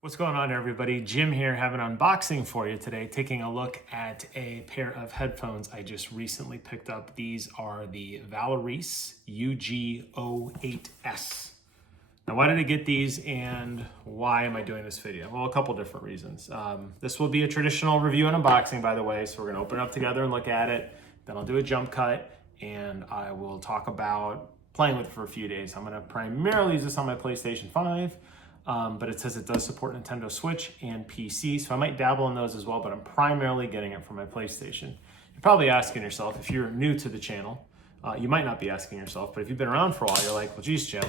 What's going on, everybody? Jim here, have an unboxing for you today, taking a look at a pair of headphones I just recently picked up. These are the Valorise UG-08S. Now, why did I get these and why am I doing this video? Well, a couple different reasons. This will be a traditional review and unboxing, by the way, so we're gonna open it up together and look at it. Then I'll do a jump cut and I will talk about playing with it for a few days. I'm gonna primarily use this on my PlayStation 5. But it says it does support Nintendo Switch and PC, so I might dabble in those as well, but I'm primarily getting it for my PlayStation. You're probably asking yourself, if you're new to the channel, you might not be asking yourself, but if you've been around for a while, you're like, well, geez, Jim,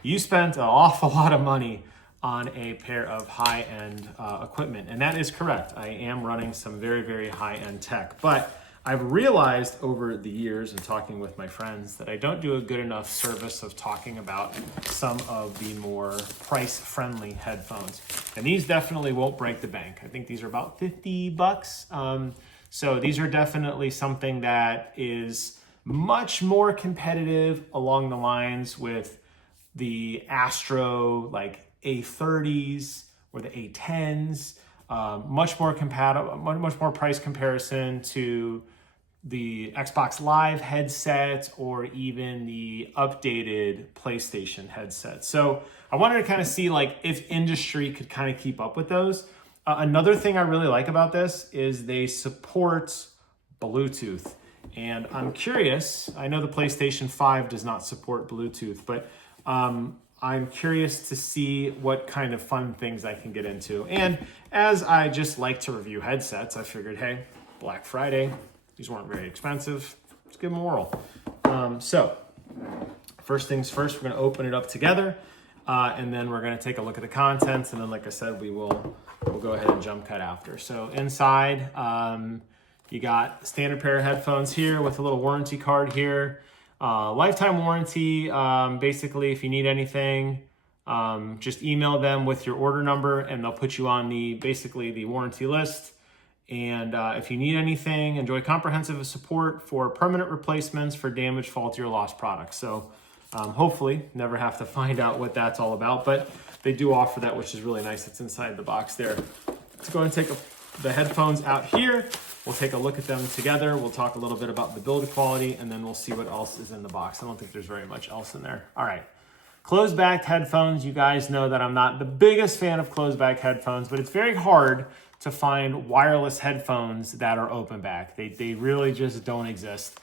you spent an awful lot of money on a pair of high-end equipment, and that is correct. I am running some very, very high-end tech, but I've realized over the years and talking with my friends that I don't do a good enough service of talking about some of the more price-friendly headphones. And these definitely won't break the bank. I think these are about 50 bucks. So these are definitely something that is much more competitive along the lines with the Astro, like A30s or the A10s. Much more compatible, much more price comparison to the Xbox Live headset or even the updated PlayStation headset. So I wanted to kind of see like if industry could kind of keep up with those. Another thing I really like about this is they support Bluetooth. And I'm curious, I know the PlayStation 5 does not support Bluetooth, but I'm curious to see what kind of fun things I can get into. And as I just like to review headsets, I figured, hey, Black Friday, these weren't very expensive. Let's give them a whirl. So first things first, we're gonna open it up together and then we're gonna take a look at the contents. And then, like I said, we'll go ahead and jump cut after. So inside, you got a standard pair of headphones here with a little warranty card here. Lifetime warranty. Basically, if you need anything, just email them with your order number and they'll put you on basically the warranty list. And if you need anything, enjoy comprehensive support for permanent replacements for damaged, faulty, or lost products. So hopefully never have to find out what that's all about, but they do offer that, which is really nice. It's inside the box there. Let's go ahead and take the headphones out here. We'll take a look at them together. We'll talk a little bit about the build quality, and then we'll see what else is in the box. I don't think there's very much else in there. All right. Closed-backed headphones. You guys know that I'm not the biggest fan of closed-back headphones, but it's very hard to find wireless headphones that are open-back. They really just don't exist.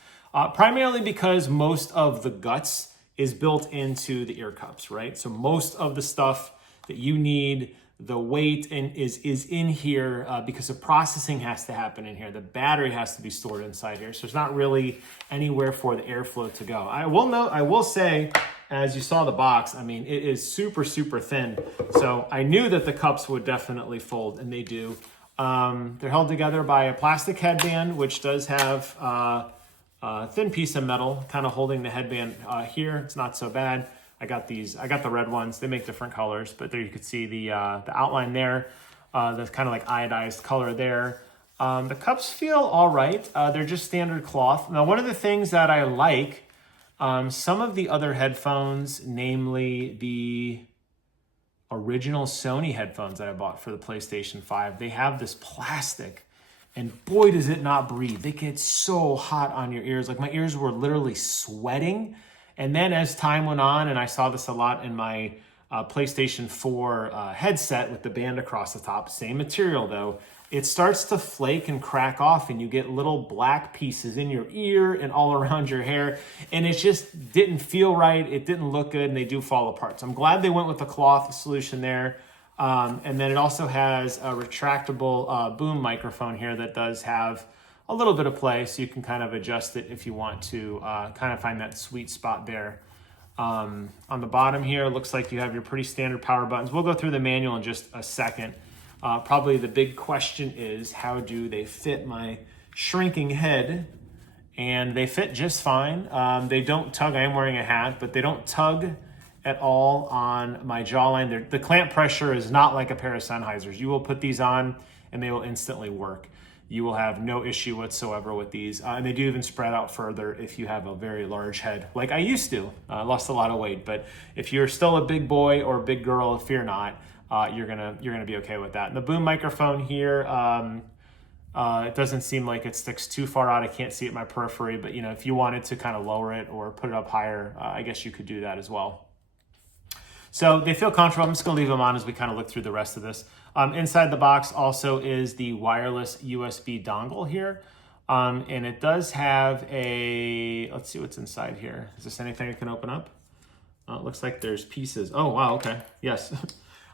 Primarily because most of the guts is built into the ear cups, right? So most of the stuff that you need, the weight is in here because the processing has to happen in here. The battery has to be stored inside here. So there's not really anywhere for the airflow to go. I will say, as you saw the box, I mean, it is super, super thin. So I knew that the cups would definitely fold, and they do. They're held together by a plastic headband, which does have a thin piece of metal kind of holding the headband here. It's not so bad. I got the red ones. They make different colors, but there you can see the outline there. The kind of like iodized color there. The cups feel all right. They're just standard cloth. Now, one of the things that I like, some of the other headphones, namely the original Sony headphones that I bought for the PlayStation 5, they have this plastic, and boy, does it not breathe. They get so hot on your ears. Like, my ears were literally sweating. And then as time went on, and I saw this a lot in my PlayStation 4 headset with the band across the top, same material though, it starts to flake and crack off and you get little black pieces in your ear and all around your hair. And it just didn't feel right. It didn't look good, and they do fall apart. So I'm glad they went with the cloth solution there. And then it also has a retractable boom microphone here that does have a little bit of play, so you can kind of adjust it if you want to kind of find that sweet spot there. On the bottom here, it looks like you have your pretty standard power buttons. We'll go through the manual in just a second. Probably the big question is, how do they fit my shrinking head? And they fit just fine. They don't tug. I am wearing a hat, but they don't tug at all on my jawline. The clamp pressure is not like a pair of Sennheisers. You will put these on and they will instantly work. You will have no issue whatsoever with these. And they do even spread out further if you have a very large head, like I used to. I lost a lot of weight, but if you're still a big boy or big girl, fear not. you're gonna be okay with that. And the boom microphone here, it doesn't seem like it sticks too far out. I can't see it in my periphery, but you know, if you wanted to kind of lower it or put it up higher, I guess you could do that as well. So they feel comfortable. I'm just gonna leave them on as we kind of look through the rest of this. Inside the box also is the wireless USB dongle here. And it does have a, let's see what's inside here. Is this anything I can open up? It looks like there's pieces. Oh, wow, okay, yes.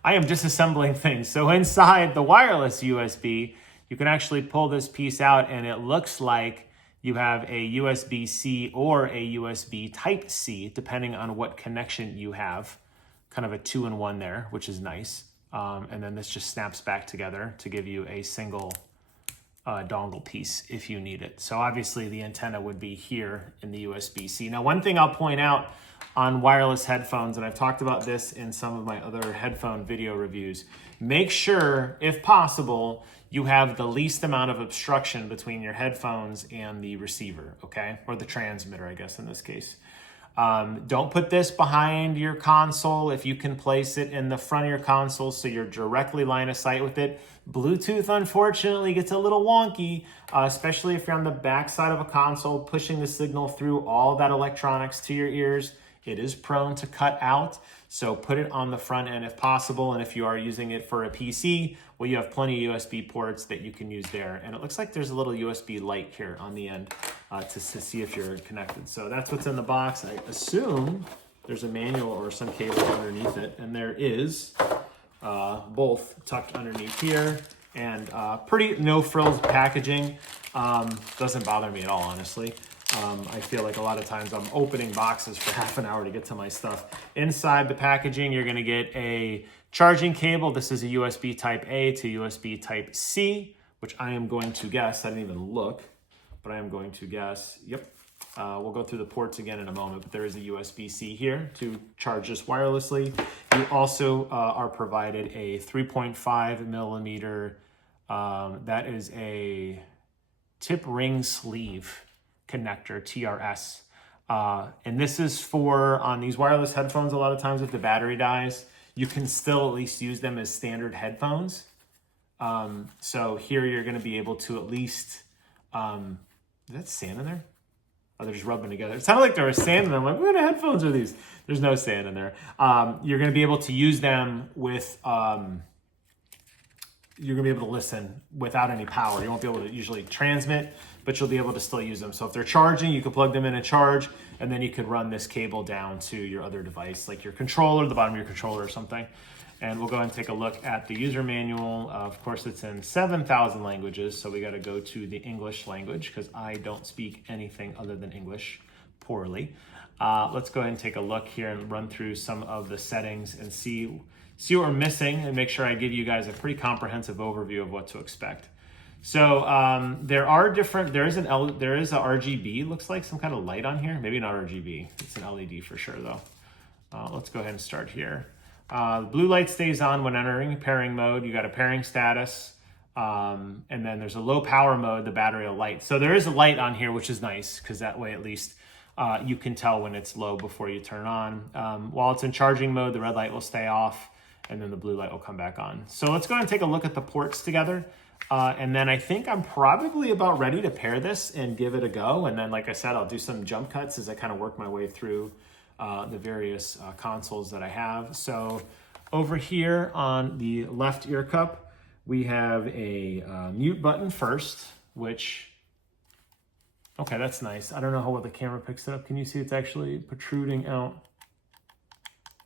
I am disassembling things. So inside the wireless USB, you can actually pull this piece out and it looks like you have a USB-C or a USB Type-C, depending on what connection you have. Kind of a 2-in-1 there, which is nice. And then this just snaps back together to give you a single dongle piece if you need it. So obviously the antenna would be here in the USB-C. Now, one thing I'll point out on wireless headphones, and I've talked about this in some of my other headphone video reviews, make sure, if possible, you have the least amount of obstruction between your headphones and the receiver, okay? Or the transmitter, I guess, in this case. Don't put this behind your console. If you can place it in the front of your console so you're directly line of sight with it. Bluetooth, unfortunately, gets a little wonky, especially if you're on the back side of a console, pushing the signal through all that electronics to your ears. It is prone to cut out, so put it on the front end if possible. And if you are using it for a PC, well, you have plenty of USB ports that you can use there. And it looks like there's a little USB light here on the end to see if you're connected. So that's what's in the box. I assume there's a manual or some cable underneath it, and there is both tucked underneath here, and pretty no-frills packaging. Doesn't bother me at all, honestly. I feel like a lot of times I'm opening boxes for half an hour to get to my stuff. Inside the packaging, you're gonna get a charging cable. This is a USB Type A to USB Type C, which I am going to guess, I didn't even look, but I am going to guess, yep. We'll go through the ports again in a moment, but there is a USB-C here to charge this wirelessly. You also are provided a 3.5 millimeter, that is a tip ring sleeve connector, TRS. And this is for, on these wireless headphones, a lot of times if the battery dies, you can still at least use them as standard headphones. So here you're gonna be able to at least, is that sand in there? Oh, they're just rubbing together. It sounded like there was sand in them. I'm like, what kind of headphones are these? There's no sand in there. You're gonna be able to use them with, you're gonna be able to listen without any power. You won't be able to usually transmit, but you'll be able to still use them. So if they're charging, you can plug them in and charge, and then you could run this cable down to your other device, like your controller, the bottom of your controller or something. And we'll go ahead and take a look at the user manual. Of course, it's in 7,000 languages, so we gotta go to the English language because I don't speak anything other than English poorly. Let's go ahead and take a look here and run through some of the settings and see what we're missing and make sure I give you guys a pretty comprehensive overview of what to expect. So there is a RGB, looks like some kind of light on here. Maybe not RGB, it's an LED for sure though. Let's go ahead and start here. The blue light stays on when entering pairing mode. You got a pairing status, and then there's a low power mode, the battery will light. So there is a light on here, which is nice because that way at least you can tell when it's low before you turn on. While it's in charging mode, the red light will stay off and then the blue light will come back on. So let's go ahead and take a look at the ports together. And then I think I'm probably about ready to pair this and give it a go. And then, like I said, I'll do some jump cuts as I kind of work my way through the various consoles that I have. So over here on the left ear cup, we have a mute button first, which, okay, that's nice. I don't know how well the camera picks it up. Can you see it's actually protruding out?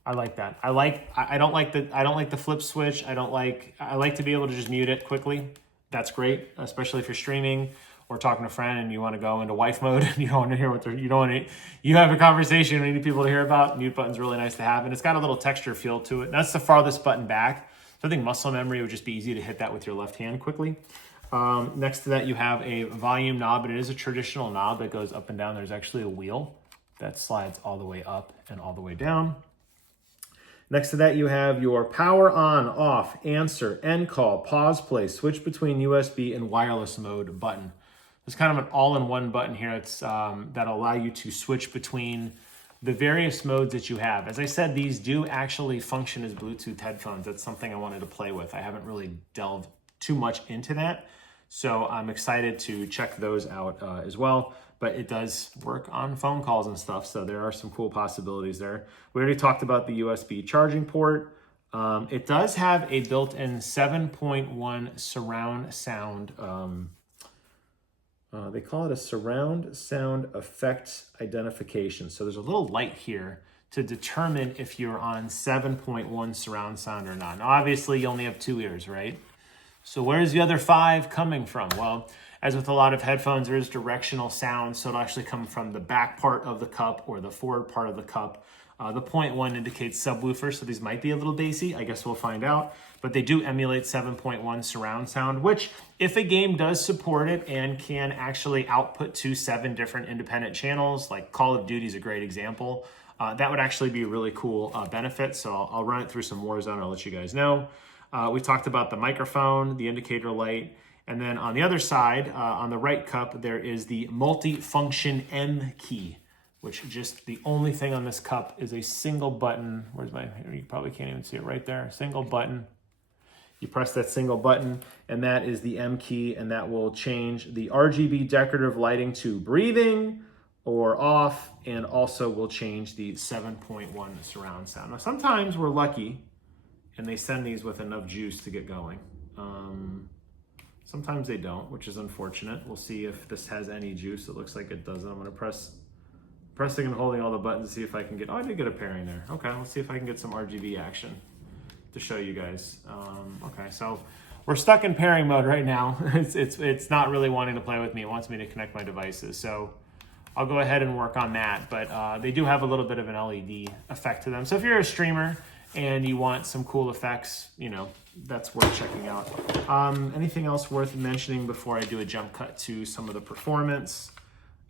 I like that. I don't like the flip switch. I like to be able to just mute it quickly. That's great, especially if you're streaming or talking to a friend and you want to go into wife mode and you don't want to hear what you have a conversation you need people to hear about. Mute button's really nice to have, and it's got a little texture feel to it. That's the farthest button back. So I think muscle memory would just be easy to hit that with your left hand quickly. Next to that, you have a volume knob, and it is a traditional knob that goes up and down. There's actually a wheel that slides all the way up and all the way down. Next to that, you have your power on, off, answer, end call, pause, play, switch between USB and wireless mode button. There's kind of an all-in-one button here. It's that'll allow you to switch between the various modes that you have. As I said, these do actually function as Bluetooth headphones. That's something I wanted to play with. I haven't really delved too much into that, so I'm excited to check those out as well. But it does work on phone calls and stuff, so there are some cool possibilities there. We already talked about the USB charging port. It does have a built-in 7.1 surround sound. They call it a surround sound effect identification. So there's a little light here to determine if you're on 7.1 surround sound or not. Now, obviously, you only have 2 ears, right? So where's the other 5 coming from? Well, as with a lot of headphones, there is directional sound, so it'll actually come from the back part of the cup or the forward part of the cup. The 0.1 indicates subwoofer, so these might be a little bassy. I guess we'll find out. But they do emulate 7.1 surround sound, which if a game does support it and can actually output to 7 different independent channels, like Call of Duty is a great example, that would actually be a really cool benefit. So I'll run it through some Warzone. I'll let you guys know. We talked about the microphone, the indicator light, and then on the other side, on the right cup, there is the multi-function M key, which just the only thing on this cup is a single button. Where's my, you probably can't even see it right there. Single button. You press that single button, and that is the M key, and that will change the RGB decorative lighting to breathing or off, and also will change the 7.1 surround sound. Now, sometimes we're lucky, and they send these with enough juice to get going. Sometimes they don't, which is unfortunate. We'll see if this has any juice. It looks like it doesn't. I'm gonna pressing and holding all the buttons to see if I can get, oh, I did get a pairing there. Okay, let's see if I can get some RGB action to show you guys. Okay, so we're stuck in pairing mode right now. It's not really wanting to play with me. It wants me to connect my devices. So I'll go ahead and work on that, but they do have a little bit of an LED effect to them. So if you're a streamer and you want some cool effects, you know, that's worth checking out. Anything else worth mentioning before I do a jump cut to some of the performance?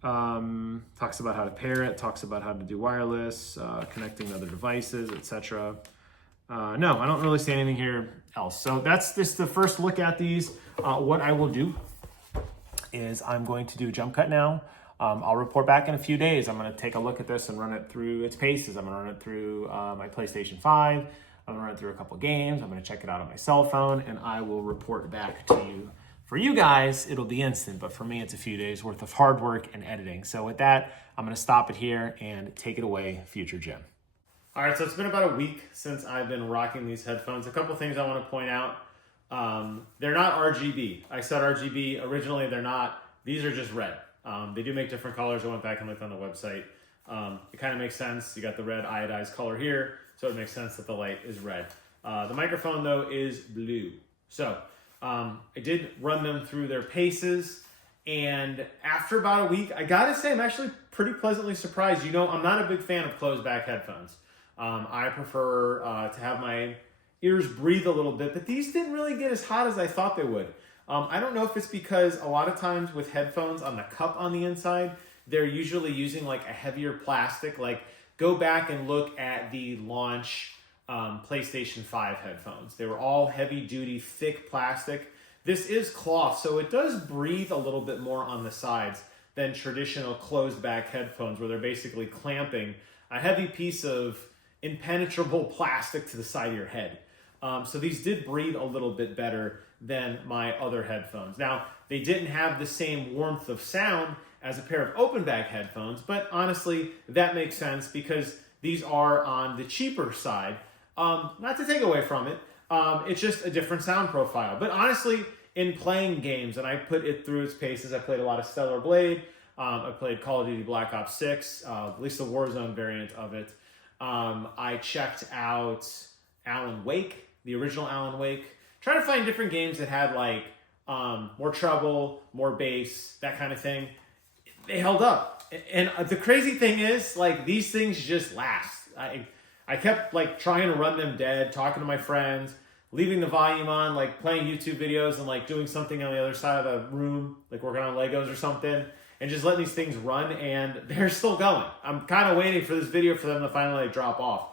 Talks about how to pair it, talks about how to do wireless, connecting to other devices, etc. No, I don't really see anything here else. So that's just the first look at these. What I will do is I'm going to do a jump cut now. I'll report back in a few days. I'm going to take a look at this and run it through its paces. I'm going to run it through my PlayStation 5. I'm going to run it through a couple games. I'm going to check it out on my cell phone, and I will report back to you. For you guys, it'll be instant, but for me, it's a few days worth of hard work and editing. So with that, I'm going to stop it here and take it away, future Jim. All right, so it's been about a week since I've been rocking these headphones. A couple things I want to point out. They're not RGB. I said RGB. Originally, they're not. These are just red. They do make different colors. I went back and looked on the website. It kind of makes sense. You got the red iodized color here, so it makes sense that the light is red. The microphone, though, is blue. So I did run them through their paces, and after about a week, I gotta say I'm actually pretty pleasantly surprised. You know, I'm not a big fan of closed back headphones. I prefer to have my ears breathe a little bit, but these didn't really get as hot as I thought they would. I don't know if it's because a lot of times with headphones on the cup on the inside, they're usually using like a heavier plastic. Like go back and look at the launch PlayStation 5 headphones. They were all heavy duty, thick plastic. This is cloth, so it does breathe a little bit more on the sides than traditional closed back headphones where they're basically clamping a heavy piece of impenetrable plastic to the side of your head. So these did breathe a little bit better than my other headphones. Now, they didn't have the same warmth of sound as a pair of open back headphones, but honestly, that makes sense because these are on the cheaper side. Not to take away from it, it's just a different sound profile. But honestly, in playing games, and I put it through its paces, I played a lot of Stellar Blade, I played Call of Duty Black Ops 6, at least the Warzone variant of it. I checked out Alan Wake, the original Alan Wake. Trying to find different games that had like more treble, more bass, that kind of thing. They held up. And the crazy thing is, like, these things just last. I kept like trying to run them dead, talking to my friends, leaving the volume on, like playing YouTube videos and like doing something on the other side of the room, like working on Legos or something, and just letting these things run, and they're still going. I'm kind of waiting for this video for them to finally like, drop off.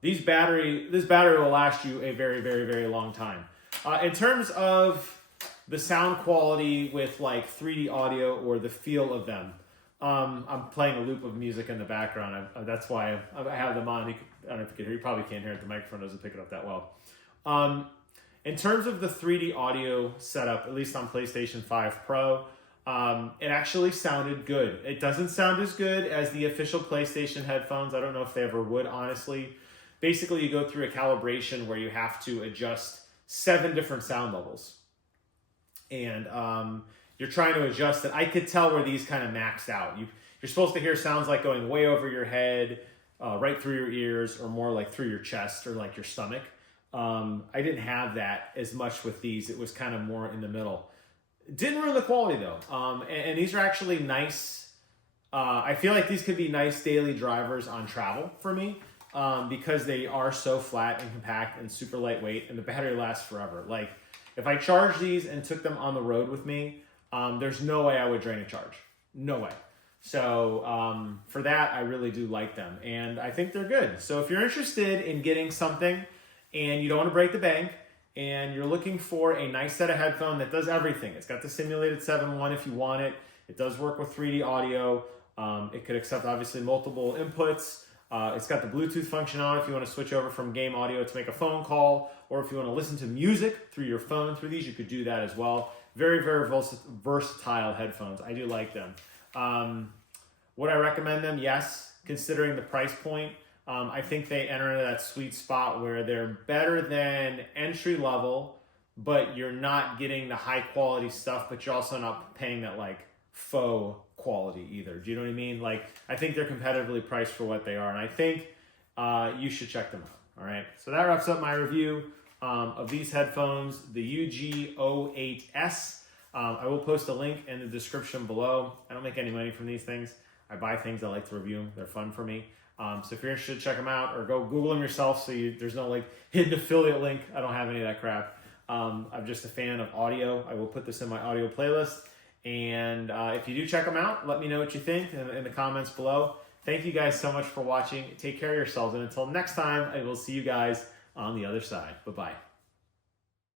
This battery will last you a very, very, very long time. In terms of the sound quality with like 3D audio or the feel of them, I'm playing a loop of music in the background. That's why I have them on. I don't know if you can hear. You probably can't hear it. The microphone doesn't pick it up that well. In terms of the 3D audio setup, at least on PlayStation 5 Pro, it actually sounded good. It doesn't sound as good as the official PlayStation headphones. I don't know if they ever would, honestly. Basically, you go through a calibration where you have to adjust 7 different sound levels. And you're trying to adjust it. I could tell where these kind of maxed out. You're supposed to hear sounds like going way over your head, right through your ears, or more like through your chest or like your stomach. I didn't have that as much with these. It was kind of more in the middle. Didn't ruin the quality though. And these are actually nice. I feel like these could be nice daily drivers on travel for me, because they are so flat and compact and super lightweight, and the battery lasts forever. Like if I charged these and took them on the road with me, there's no way I would drain a charge. No way. So for that, I really do like them, and I think they're good. So if you're interested in getting something and you don't want to break the bank, and you're looking for a nice set of headphones that does everything. It's got the simulated 7.1 if you want it. It does work with 3D audio. It could accept obviously multiple inputs. It's got the Bluetooth function on if you want to switch over from game audio to make a phone call, or if you want to listen to music through your phone through these, you could do that as well. Very, very versatile headphones. I do like them. Would I recommend them? Yes, considering the price point. I think they enter into that sweet spot where they're better than entry level, but you're not getting the high quality stuff, but you're also not paying that like faux quality either. Do you know what I mean? Like, I think they're competitively priced for what they are, and I think you should check them out. All right, so that wraps up my review of these headphones, the UG-08S. I will post a link in the description below. I don't make any money from these things. I buy things, I like to review them. They're fun for me. So if you're interested, check them out, or go Google them yourself. So there's no like hidden affiliate link. I don't have any of that crap. I'm just a fan of audio. I will put this in my audio playlist. And if you do check them out, let me know what you think in the comments below. Thank you guys so much for watching. Take care of yourselves. And until next time, I will see you guys on the other side. Bye-bye.